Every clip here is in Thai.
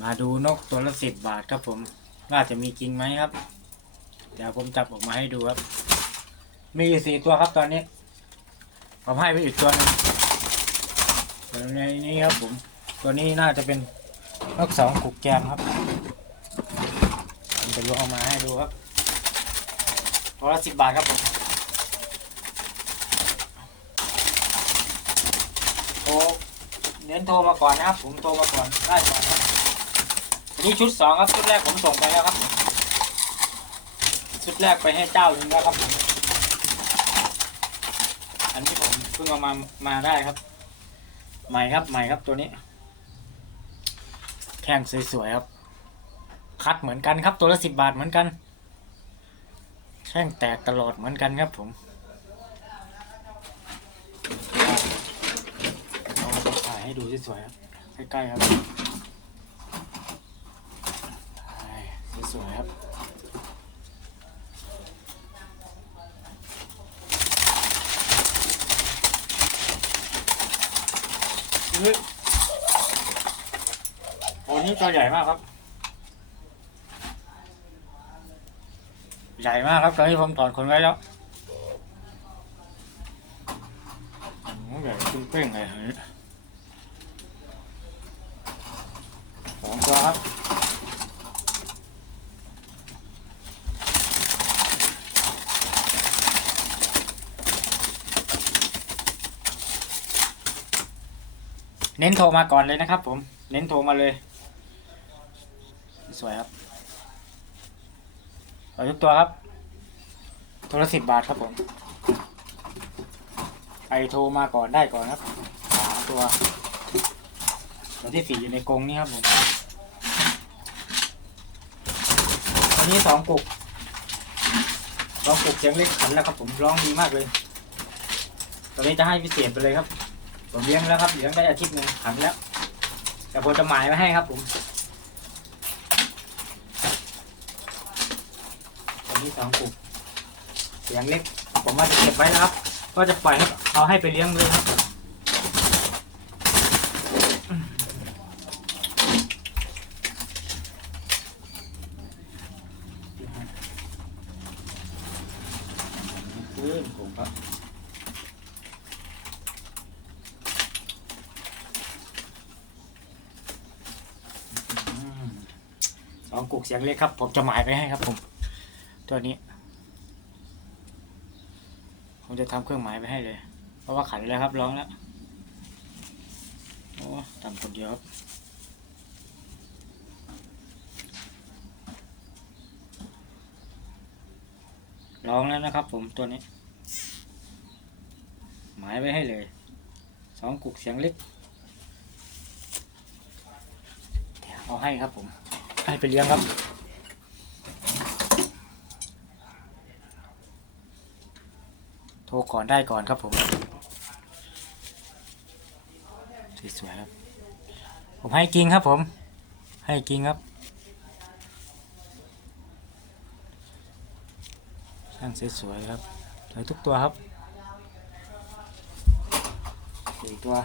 มาดูนกตัวละสิบบาทครับผมว่าจะมีจริงไหมครับ เดี๋ยวผมจับออกมาให้ดูครับ มีอยู่สี่ตัวครับตอนนี้ ผมให้ไปอีกตัวหนึงตัวในนี้ครับผม ตัวนี้น่าจะเป็นนกสองกุกแกมครับผมจะลวงเอามาให้ดูครับตัวละสิบบาทครับผมโทรเน้นโทรมาก่อนนะครับ ผมโทรมาก่อนได้ก่อนครับ นนี้ชุดสองครับ ชุดแรกผมส่งไปแล้วครับ ชุดแรกไปให้เจ้าหนึ่งแล้วครับผมอันนี้ผมเพิ่งเอามามาได้ครับ ใหม่ครับใหม่ครับตัวนี้ แข้งสวยๆครับ คัดเหมือนกันครับตัวละสิบบาทเหมือนกัน แข้งแตกตลอดเหมือนกันครับผมเอาถ่ายให้ดูสวยๆครับใกล้ๆครับถ่าย สวยครับเฮ้ยโอ้นี่ตัวใหญ่มากครับ ใหญ่มากครับตอนนี้ผมถอนขนไว้แล้วใหญ่ขึ้นเป้งเลยสองตัวครับ เน้นโทรมาก่อนเลยนะครับ ผม เน้นโทรมาเลย สวยครับเอาทุกตัวครับ ตัวละสิบบาทครับผมไปโทรมาก่อนได้ก่อนครับสามตัว ตัวที่สี่อยู่ในกรงนี่ครับผมตัวนี้สองกุกสองกุกเสียงเล็กขันแล้วครับผมร้องดีมากเลยตัวนี้จะให้พิเศษไปเลยครับ ผมเลี้ยงแล้วครับเลี้ยงได้อาทิตย์หนึ่งขันแล้ว แต่ผมจะหมายไว้ให้ครับผมตัวนี้สองกุกเสียงเล็ก ผมว่าจะเก็บไว้นะครับ ก็จะปล่อยให้เอาให้ไปเลี้ยงเลยครับขึ้นผมครับอืมสอง กุกเสียงเล็กครับ ผมจะหมายไปให้ครับผม ตัวนี้ ผมจะทำเครื่องหมายไปให้เลย เพราะว่าขันแล้วครับร้องแล้วโอ้ทำคนเดียวครับร้องแล้วนะครับผมตัวนี้ หมายไว้ให้เลยสองกุกเสียงเล็กเดี๋ยวเอาให้ครับผม ให้ไปเลี้ยงครับ โทรก่อนได้ก่อนครับผมสวยๆครับ ผมให้กิงครับผม ให้กิงครับช่างสวยๆครับสวยทุกตัวครับสี่ตัว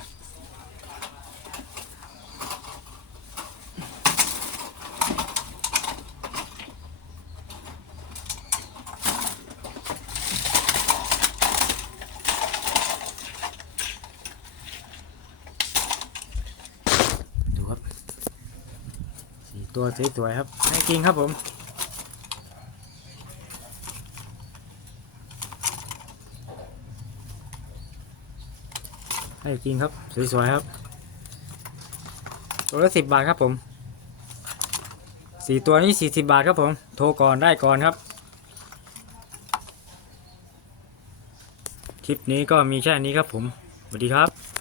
ตัวสวยๆครับให้กิงครับผม ให้จริงครับสวยๆครับ ตัวละสิบบาทครับผมสี่ตัวนี้สี่สิบบาทครับผม โทรก่อนได้ก่อนครับ คลิปนี้ก็มีแค่นี้ครับผมสวัสดีครับ